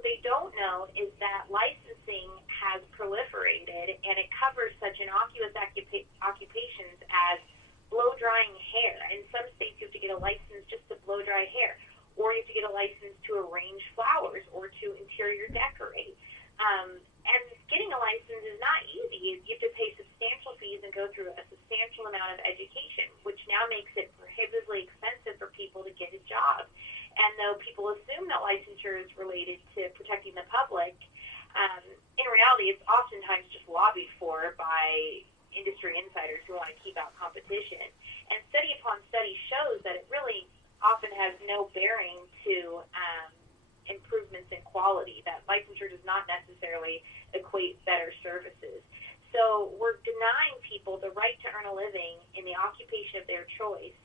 what they don't know is that licensing has proliferated, and it covers such innocuous occupations as blow drying hair. In some states, you have to get a license just to blow dry hair, or you have to get a license to arrange flowers or to interior decorate. And getting a license is not easy. You have to pay substantial fees and go through a substantial amount of education, which now makes it prohibitively expensive for people to get a job. And though people assume that licensure is related to protecting the public, in reality, it's oftentimes just lobbied for by industry insiders who want to keep out competition. And study upon study shows that it really often has no bearing to improvements in quality, that licensure does not necessarily equate better services. So we're denying people the right to earn a living in the occupation of their choice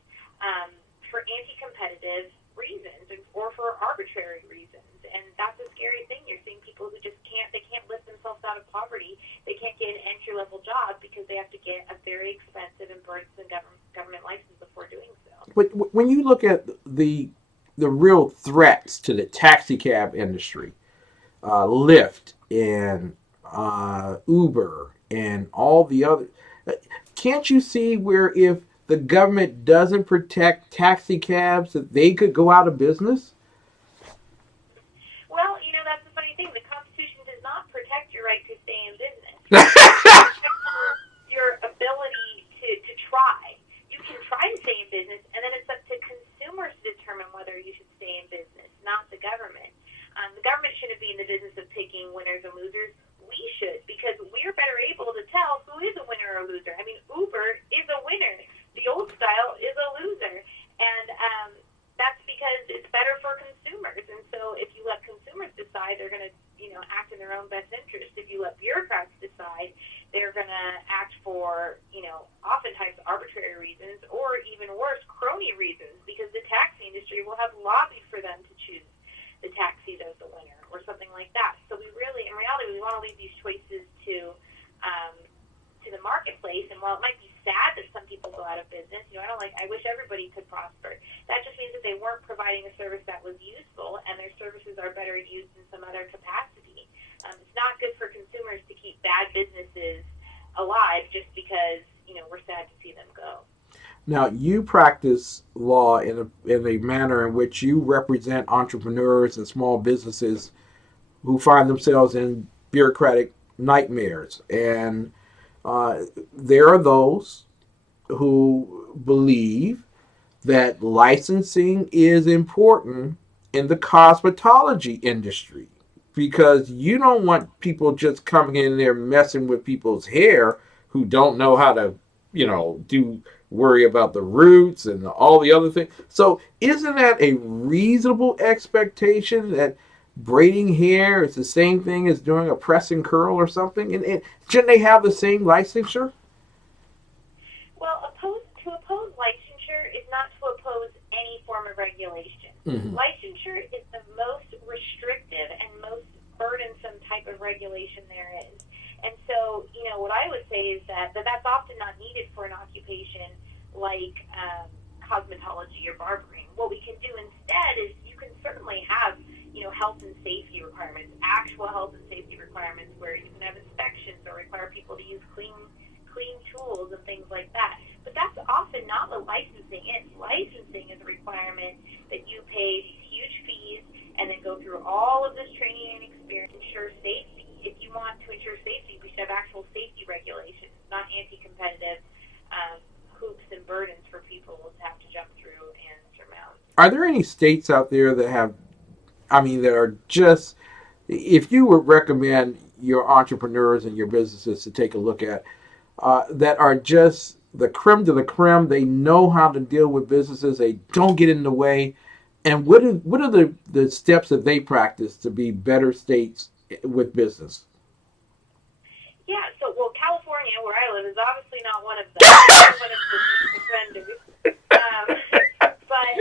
for anti-competitive reasons or for arbitrary reasons. And that's a scary thing. You're seeing people who just they can't lift themselves out of poverty. They can't get an entry-level job because they have to get a very expensive and burdensome government license before doing so. But when you look at the real threats to the taxi cab industry, Lyft and Uber and all the other, can't you see where if the government doesn't protect taxi cabs, that they could go out of business? Well, that's the funny thing. The Constitution does not protect your right to stay in business. Your ability to try. You can try to stay in business, and then it's up to consumers to determine whether you should stay in business, not the government. The government shouldn't be in the business of picking winners and losers. We should, because we're better able to tell who is a winner or a loser. I mean, Uber is a winner. The old style is a loser. And that's because it's better for consumers. And so if you let consumers decide, they're going to, act in their own best interest. If you let bureaucrats decide, they're going to act for, oftentimes arbitrary reasons, or even worse, crony reasons, because the taxi industry will have lobbied for them to choose the taxis as the winner or something like that. So in reality, we want to leave these choices to the marketplace. And while it might be sad that some people go out of business, I wish everybody could prosper. That just means that they weren't providing a service that was useful, and their services are better used in some other capacity. It's not good for consumers to keep bad businesses alive just because, we're sad to see them go. Now, you practice law in a manner in which you represent entrepreneurs and small businesses who find themselves in bureaucratic nightmares. And there are those who believe that licensing is important in the cosmetology industry, because you don't want people just coming in there messing with people's hair who don't know how to, worry about the roots and all the other things. So isn't that a reasonable expectation that braiding hair is the same thing as doing a press and curl or something? And shouldn't they have the same licensure? Well, to oppose licensure is not to oppose any form of regulation. Mm-hmm. Licensure is the most restrictive and most burdensome type of regulation there is. And so, what I would say is that that's often not needed for an occupation like cosmetology or barbering. What we can do instead is you can certainly have, health and safety requirements, actual health and safety requirements where you can have inspections or require people to use clean tools and things like that. But that's often not what licensing is. Licensing is a requirement that you pay these huge fees and then go through all of this training and experience to ensure safety. If you want to ensure safety, we should have actual safety regulations, not anti-competitive hoops and burdens for people to have to jump through and surmount. Are there any states out there that that are just, if you would recommend your entrepreneurs and your businesses to take a look at, that are just the creme de la creme? They know how to deal with businesses. They don't get in the way. And what are the steps that they practice to be better states with business? Yeah, California, where I live, is obviously not one of them. One of the offenders. But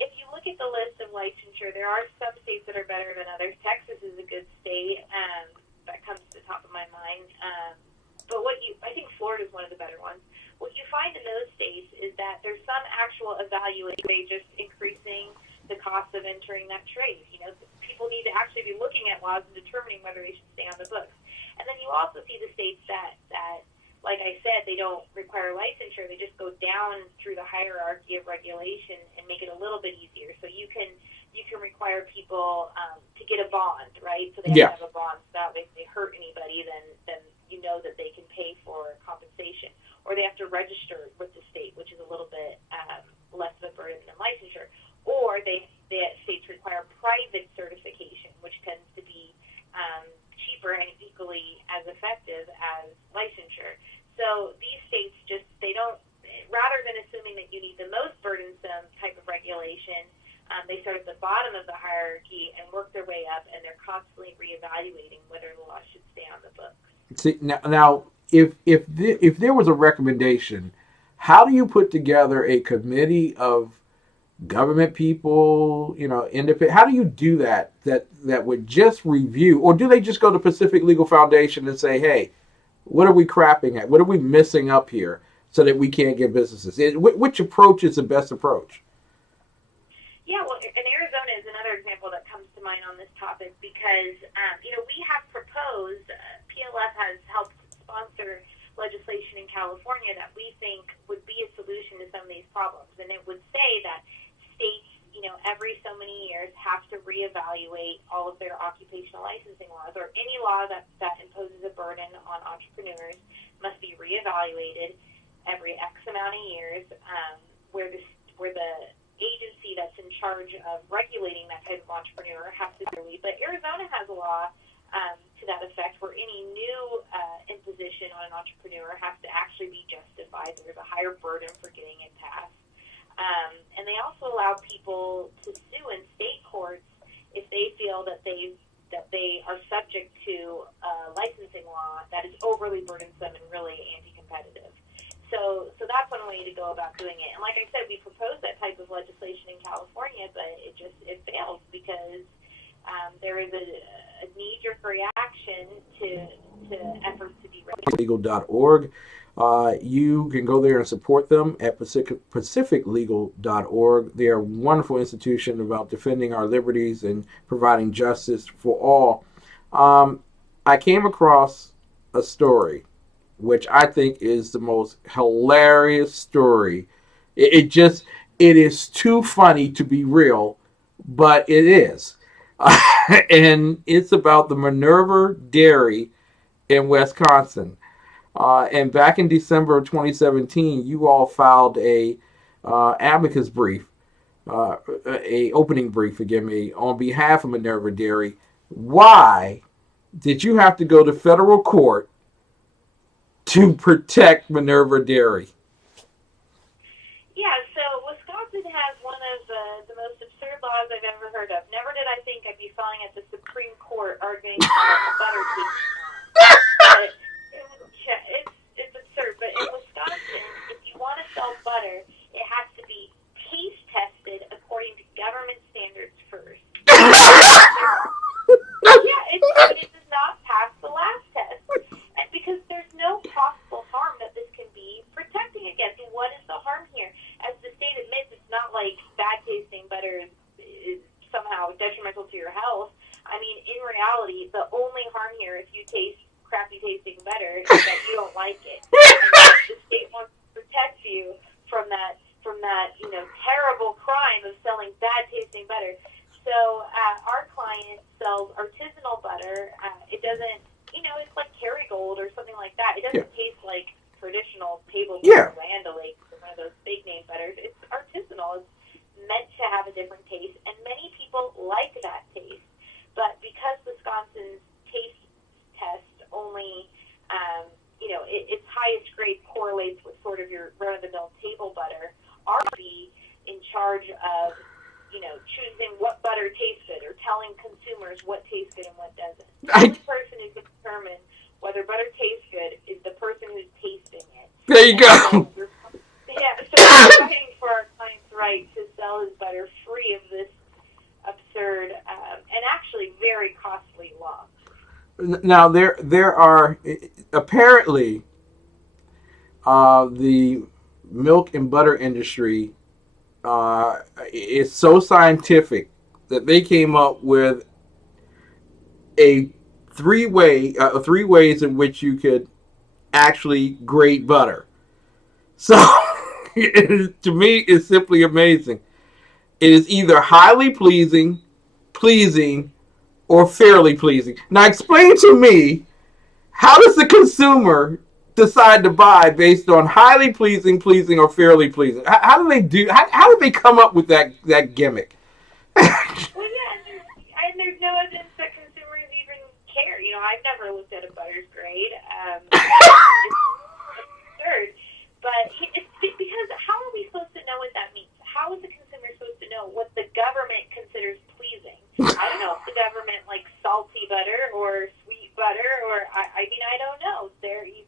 if you look at the list of licensure, there are some states that are better than others. Texas is a good state. That comes to the top of my mind. But I think Florida is one of the better ones. What you find in those states is that there's some actual evaluation, just increasing the cost of entering that trade. People need to actually be looking at laws and determining whether they should stay on the books. And then you also see the states that like I said, they don't require licensure. They just go down through the hierarchy of regulation and make it a little bit easier. So you can require people to get a bond, right? So they have to have a bond. So that way, if they hurt anybody, then you know that they can pay for compensation. Or they have to register with the state, which is a little bit less of a burden than licensure. Or the states require private certification, which tends to be cheaper and equally as effective as licensure. So these states they don't, rather than assuming that you need the most burdensome type of regulation, they start at the bottom of the hierarchy and work their way up, and they're constantly reevaluating whether the law should stay on the books. See, now if there was a recommendation, how do you put together a committee of government people, independent? How do you do that would just review, or do they just go to Pacific Legal Foundation and say, hey, what are we crapping at? What are we missing up here so that we can't get businesses? Which approach is the best approach? Yeah, well, and Arizona is another example that comes to mind on this topic because, we have proposed, PLF has helped sponsor legislation in California that we think would be a solution to some of these problems. And it would say that states, every so many years have to reevaluate all of their occupational licensing laws, or any law that imposes a burden on entrepreneurs must be reevaluated every X amount of years, where the agency that's in charge of regulating that type of entrepreneur has to do it. But Arizona has a law to that effect where any new imposition on an entrepreneur has to actually be justified. There's a higher burden for getting it passed. And they also allow people to sue in state courts if they feel that they are subject to a licensing law that is overly burdensome and really anti-competitive. So that's one way to go about doing it. And like I said, we proposed that type of legislation in California, but it failed because there is a knee-jerk reaction to efforts to deregulate. Legal.org. You can go there and support them at pacificlegal.org. They are a wonderful institution about defending our liberties and providing justice for all. I came across a story which I think is the most hilarious story. It is too funny to be real, but it is. And it's about the Minerva Dairy in Wisconsin. And back in December of 2017, you all filed a amicus brief, a opening brief, on behalf of Minerva Dairy. Why did you have to go to federal court to protect Minerva Dairy? Yeah, so Wisconsin has one of the most absurd laws I've ever heard of. Never did I think I'd be filing at the Supreme Court arguing about a butter case. But it's absurd. But in Wisconsin, if you want to sell butter, it has to be taste tested according to government standards first. But it does not pass the last test. And because there's no possible harm that this can be protecting against. And what is the harm here? As the state admits, it's not like bad tasting butter is somehow detrimental to your health. I mean, in reality, the only harm here, if you taste crappy tasting butter, is that you don't like it. And the state wants to protect you from that terrible crime of selling bad tasting butter. So our client sells artisanal butter. It doesn't, it's like Kerrygold or something like that. It doesn't taste like traditional table butter, Land O'Lakes, or one of those big name butters. It's artisanal. It's meant to have a different taste, and many people like that taste. But because Wisconsin's taste test only, its highest grade correlates with sort of your run-of-the-mill table butter, our be in charge of choosing what butter tastes good or telling consumers what tastes good and what doesn't. The only person who can determine whether butter tastes good is the person who's tasting it. There you go. So we're fighting for our client's right to sell his butter free of this absurd and actually very costly law. Now, there are apparently the milk and butter industry is so scientific that they came up with a three ways in which you could actually grate butter. So to me, it's simply amazing. It is either highly pleasing, or fairly pleasing. Now, explain to me, how does the consumer decide to buy based on highly pleasing, or fairly pleasing? How do they do? How do they come up with that gimmick? Well, yeah, and there's no evidence that consumers even care. I've never looked at a butter's grade. It's absurd. But it's because how are we supposed to know what that means? How is the consumer supposed to know what the government considers pleasing? I don't know if the government likes salty butter or sweet butter, or I mean, I don't know. I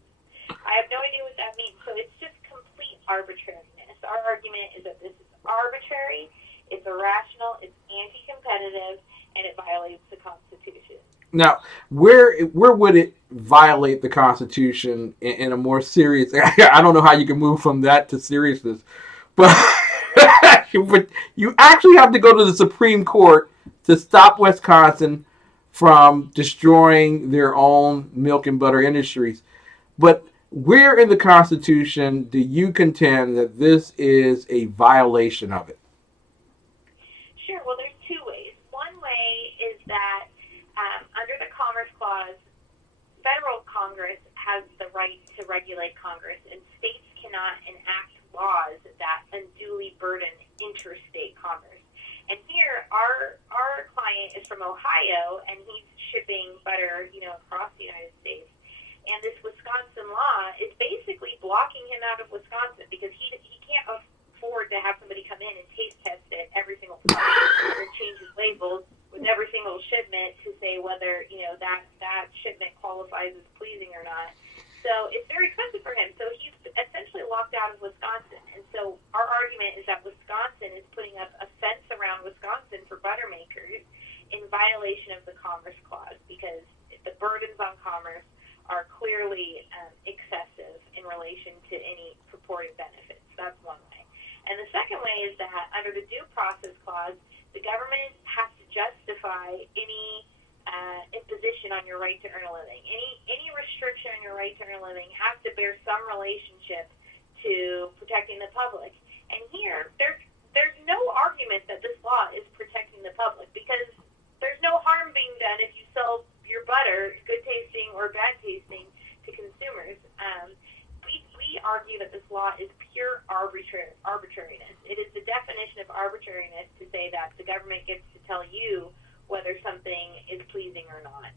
have no idea what that means. So it's just complete arbitrariness. Our argument is that this is arbitrary, it's irrational, it's anti-competitive, and it violates the Constitution. Now, where would it violate the Constitution in a more serious? I don't know how you can move from that to seriousness, but but you actually have to go to the Supreme Court to stop Wisconsin from destroying their own milk and butter industries. But where in the Constitution do you contend that this is a violation of it? Sure. Well, there's two ways. One way is that under the Commerce Clause, federal Congress has the right to regulate Congress, and states cannot enact laws that unduly burden interstate commerce. And here, our client is from Ohio, and he's shipping butter, across the United States. And this Wisconsin law is basically blocking him out of Wisconsin because he can't afford to have somebody come in and taste test it every single time or change his labels with every single shipment to say whether that shipment qualifies as pleasing or not. So it's very expensive for him. So he's essentially locked out of Wisconsin. And so our argument is that Wisconsin is putting up a fence around Wisconsin for butter makers in violation of the Commerce Clause because the burdens on commerce are clearly excessive in relation to any purported benefits. That's one way. And the second way is that under the Due Process Clause, the government has to justify any imposition on your right to earn a living. Any restriction on your right to earn a living has to bear some relationship to protecting the public. And here, there's no argument that this law is protecting the public because there's no harm being done if you sell your butter, good tasting or bad tasting, to consumers. We argue that this law is pure arbitrariness. It is the definition of arbitrariness to say that the government gets to tell you whether something is pleasing or not.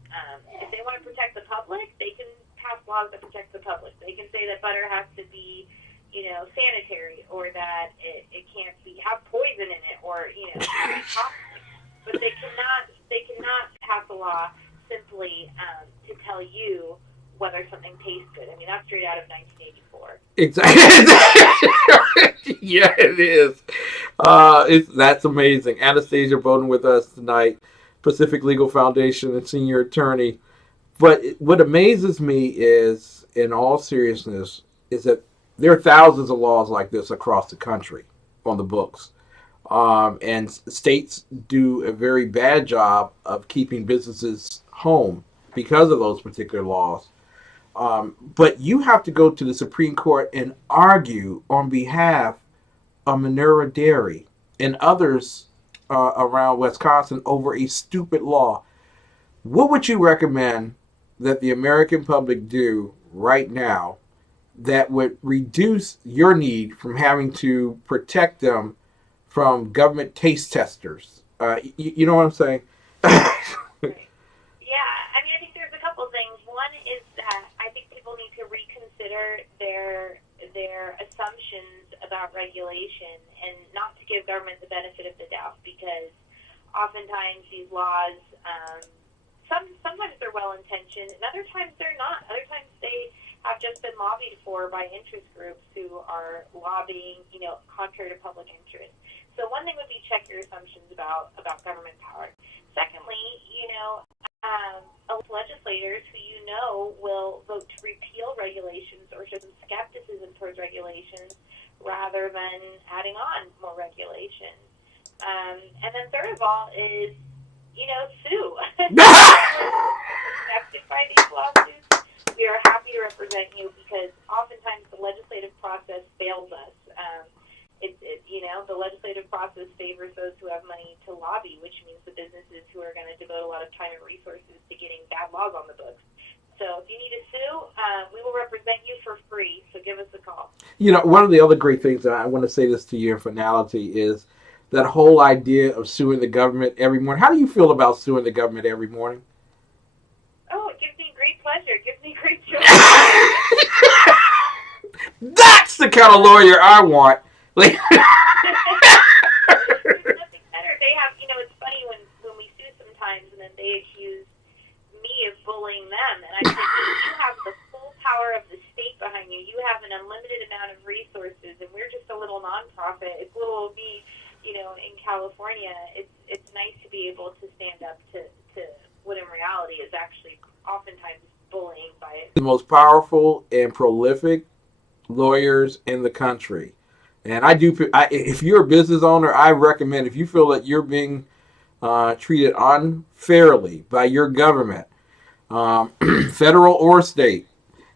If they want to protect the public, they can pass laws that protect the public. They can say that butter has to be, sanitary, or that it can't have poison in it, or toxic. But they cannot pass a law simply to tell you whether something tastes good. I mean, that's straight out of 1984. Exactly. Yeah, it is. That's amazing. Anastasia Boden with us tonight, Pacific Legal Foundation and senior attorney. But what amazes me is, in all seriousness, is that there are thousands of laws like this across the country on the books. And states do a very bad job of keeping businesses home because of those particular laws. But you have to go to the Supreme Court and argue on behalf of Minerva Dairy and others around Wisconsin over a stupid law. What would you recommend that the American public do right now that would reduce your need from having to protect them from government taste testers? You know what I'm saying? Yeah, I mean, I think there's a couple things. One is that I think people need to reconsider their assumptions about regulation and not to give government the benefit of the doubt, because oftentimes these laws, sometimes they're well-intentioned, and other times they're not. Other times they have just been lobbied for by interest groups who are lobbying, contrary to public interest. So one thing would be check your assumptions about government power. Secondly, legislators who will vote to repeal regulations or show some skepticism towards regulations rather than adding on more regulations. And then third of all is, sue. time and resources to getting bad laws on the books. So if you need to sue, we will represent you for free. So give us a call. You know, one of the other great things that I want to say this to you in finality is that whole idea of suing the government every morning. How do you feel about suing the government every morning? Oh, it gives me great pleasure. It gives me great joy. That's the kind of lawyer I want. There's nothing better. They have, it's funny when we sue sometimes and then they accuse me of bullying them. And I said, you have the full power of the state behind you. You have an unlimited amount of resources, and we're just a little nonprofit. It's little me, in California. It's nice to be able to stand up to what in reality is actually oftentimes bullying by it. The most powerful and prolific lawyers in the country. And if you're a business owner, I recommend, if you feel that you're being treated unfairly by your government, federal or state,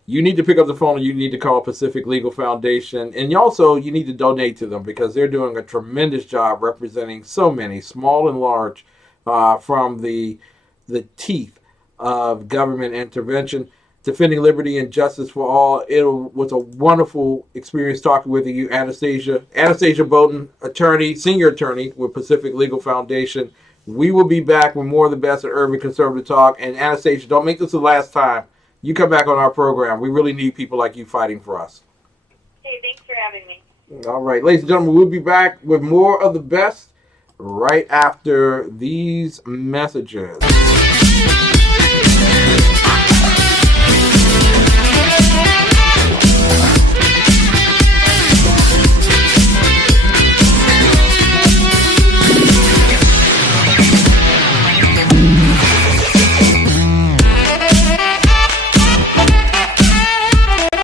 you need to pick up the phone and you need to call Pacific Legal Foundation. And you need to donate to them because they're doing a tremendous job representing so many, small and large, from the teeth of government intervention, defending liberty and justice for all. It was a wonderful experience talking with you, Anastasia. Anastasia Boden, senior attorney with Pacific Legal Foundation. We will be back with more of the best of Urban Conservative Talk. And Anastasia, don't make this the last time you come back on our program. We really need people like you fighting for us. Hey, thanks for having me. All right, ladies and gentlemen, we'll be back with more of the best right after these messages.